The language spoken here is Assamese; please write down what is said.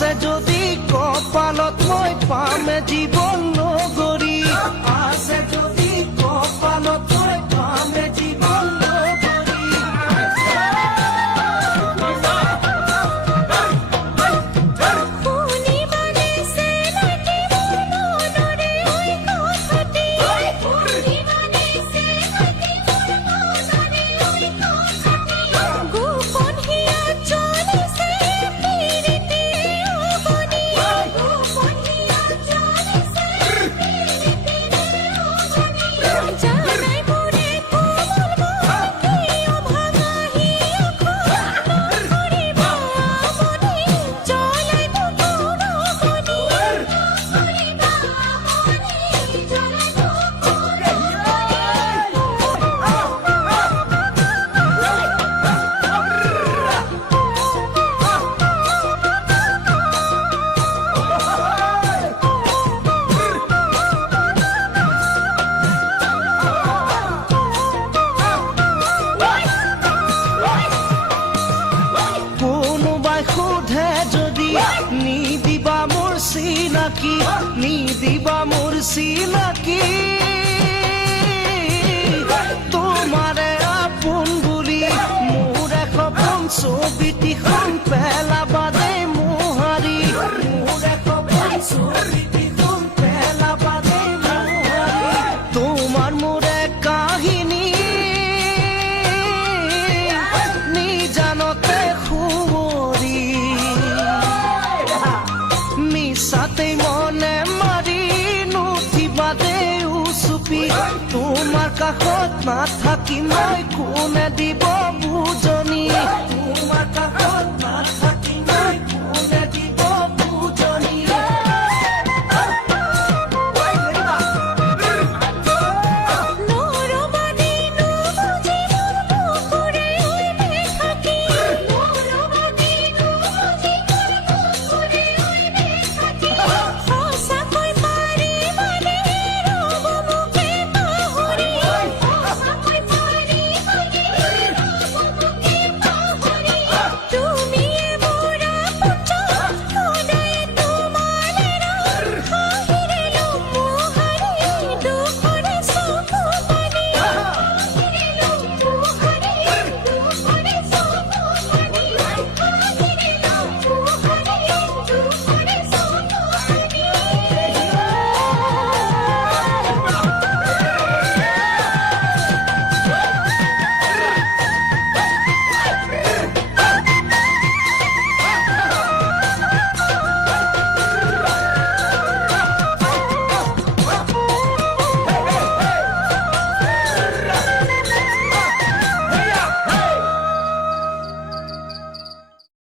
আছে যদি কপালত মই পামে জীৱন নগৰী আছে যদি কপালত মই পামে জীৱন নগৰী নিদিবা মোৰ চিনাকি নিদিবা মোৰ চিনাকি তোমাৰে আপোন বুলি মোৰ এখন ছবিটিখন পেলাবা দে মোহাৰি মোৰ এখন ছবিটিখন পেলাবা দে মোহাৰি তোমাৰ মোৰে কাহিনী নিজানতে শুৱৰি মিছাতে মনে মাৰি নুঠিবা দে উচুপি তোমাৰ কাষত নাথাকি মই কোনে দিব বুজ